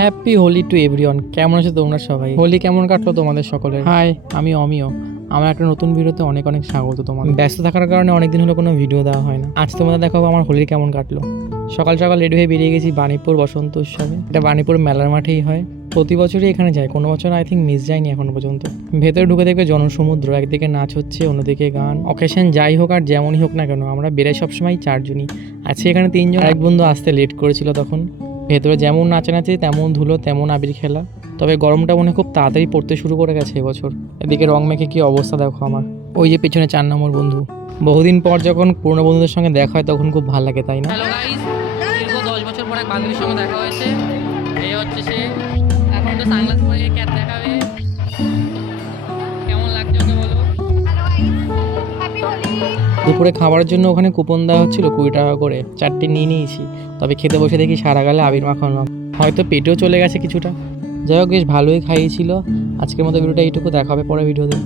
Happy Holi to everyone. কেমন আছো তোমরা সবাই? হোলি কেমন কাটলো তোমাদের সকলের? হাই, আমি অমিয়। আমার একটা নতুন ভিডিওতে অনেক অনেক স্বাগত তোমাদের। ব্যস্ত থাকার কারণে অনেকদিন হলো কোনো ভিডিও দেওয়া হয় না। আজ তোমাদের দেখাবো আমার হোলি কেমন কাটলো। সকাল সকাল রেডি হয়ে বেরিয়ে গেছি বাণীপুর বসন্ত উৎসবে। এটা বাণীপুর মেলার মাঠেই হয়, প্রতি বছরই এখানে যায়, কোনো বছর আই থিঙ্ক মিস যায়নি এখনো পর্যন্ত। ভেতরে ঢুকে দেখবে জনসমুদ্র, একদিকে নাচ হচ্ছে, অন্যদিকে গান। অকেশন যাই হোক আর যেমনই হোক না কেন, আমরা বেরাই সবসময় চারজনই। আজকে এখানে তিনজন, এক বন্ধু আসতে লেট করেছিল তখন। ভেতরে যেমন নাচানাচি, তেমন ধুলো, তেমন আবির খেলা। তবে গরমটা মনে খুব তাড়াতাড়ি পড়তে শুরু করে গেছে এবছর। এদিকে রং মেখে কি অবস্থা দেখো আমার। ওই যে পেছনে 4 নম্বর বন্ধু। বহুদিন পর যখন পুরনো বন্ধুদের সঙ্গে দেখা হয় তখন খুব ভালো লাগে, তাই না? হ্যালো গাইস, দীর্ঘ 10 বছর পর এক বান্ধবীর সঙ্গে দেখা হয়েছে। এই হচ্ছে সে। এখন তো সানগ্লাস পরে ক্যাট দেখাবে। কেমন লাগছে ওকে বলো। দুপুরে খাবারের জন্য ওখানে কুপন দেওয়া হচ্ছিল 20 টাকা করে। 4টে নিয়ে নিয়েছি। তবে খেতে বসে দেখি সারা গালে আবির মাখানো, হয়তো পেটেও চলে গেছে কিছুটা। যাই হোক, বেশ ভালোই খাইয়েছিল। আজকের মতো ভিডিওটা এইটুকু, দেখা হবে পরে ভিডিওতে।